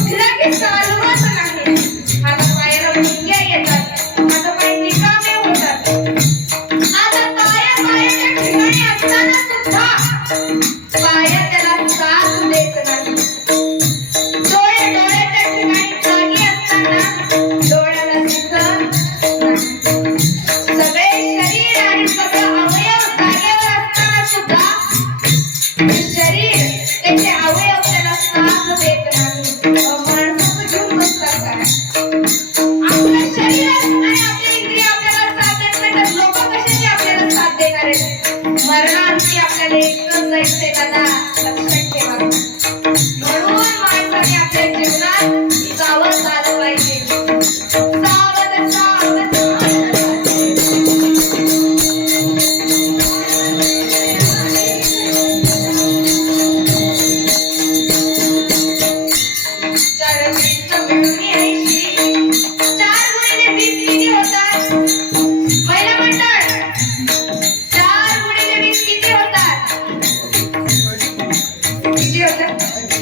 उठला की चालवत नाही. आता पायाला मुंग्या येतात, आता पाय निकामे होतात. आता पायाच्या ठिकाणी असताना सुद्धा पाया त्याला साथ देत नाही. डोळ्याच्या ठिकाणी जागी असताना डोळ्याला दिसत नाही. सगळे शरीर आणि सगळं अवयव जागेवर असताना सुद्धा शरीर त्याचे अवयव त्याला साथ देत नाही. माणसाचं जीव बसतात काय? आपलं शरीर आणि आपले इंद्रिय आपल्याला साथ देत नाही तर लोक कशाची आपल्याला साथ देणार आहेत? मरणाची आपल्याला एकच जायचंय दादा, लक्षात ठेवा. म्हणून माणसाने आपल्या जीवनात सावध झालं पाहिजे. सावध सावध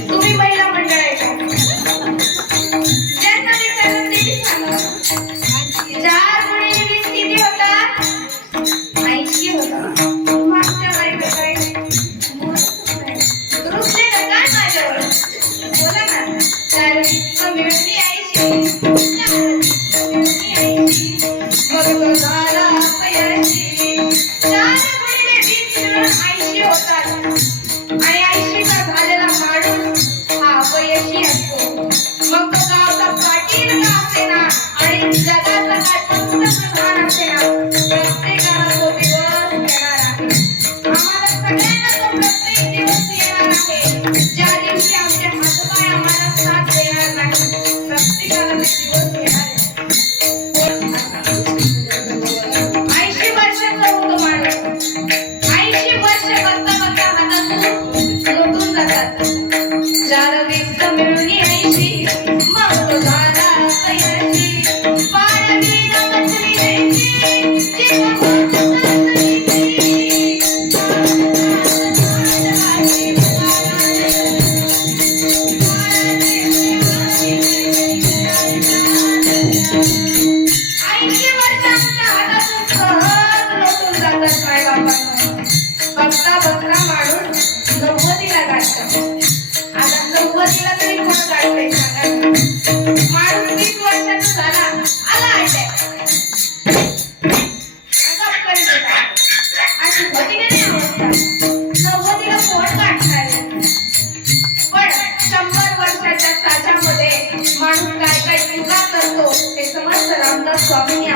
तुम्ही महिला मंडळ आहे का? ज्यांना विचारलं ते सांगा. 4 गुणिले 20 किती होतात? 80 होतात. मागच्या बाईकडे काय दुरुस्ती का काय माझ्यावर बोला ना. 4 मिळून 80 मग तो झाला अपयशी. 4 गुणिले 20 मिळून 80 होतात. आणि 80चा झालेला माणूस हा अपयशी असतो. मग तो गावचा पाटील का असेना आणि जगाचा काय पंतप्रधान असेना, प्रत्येकाला तो दिवस येणार आहे. आम्हाला सगळ्यांना तो प्रत्येक दिवस येणार आहे ज्या दिवशी आमचे हातपाय आम्हाला साथ देणार नाही. प्रत्येकाला ते दिवस येणार आहे. 80 वर्षाचा होतो माणूस. 80 वर्ष करता करता हातातून लोटून जातात. 4 20 मिळून 80 मग तो झाला अपयशी. पाडवी नमस्वी द्यायची जीव बघता बघता माणूस 90ला गाठतो. आता 90ला तरी कोण गाठतंय सांगा. माणूस 20 वर्षाचा झाला आला अटॅक अशी होती का नाही अवस्था? 90ला कोण गाठणार? पण 100 वर्षाच्या साच्यामध्ये माणूस काय काय चुका करतो ते समर्थ रामदास स्वामी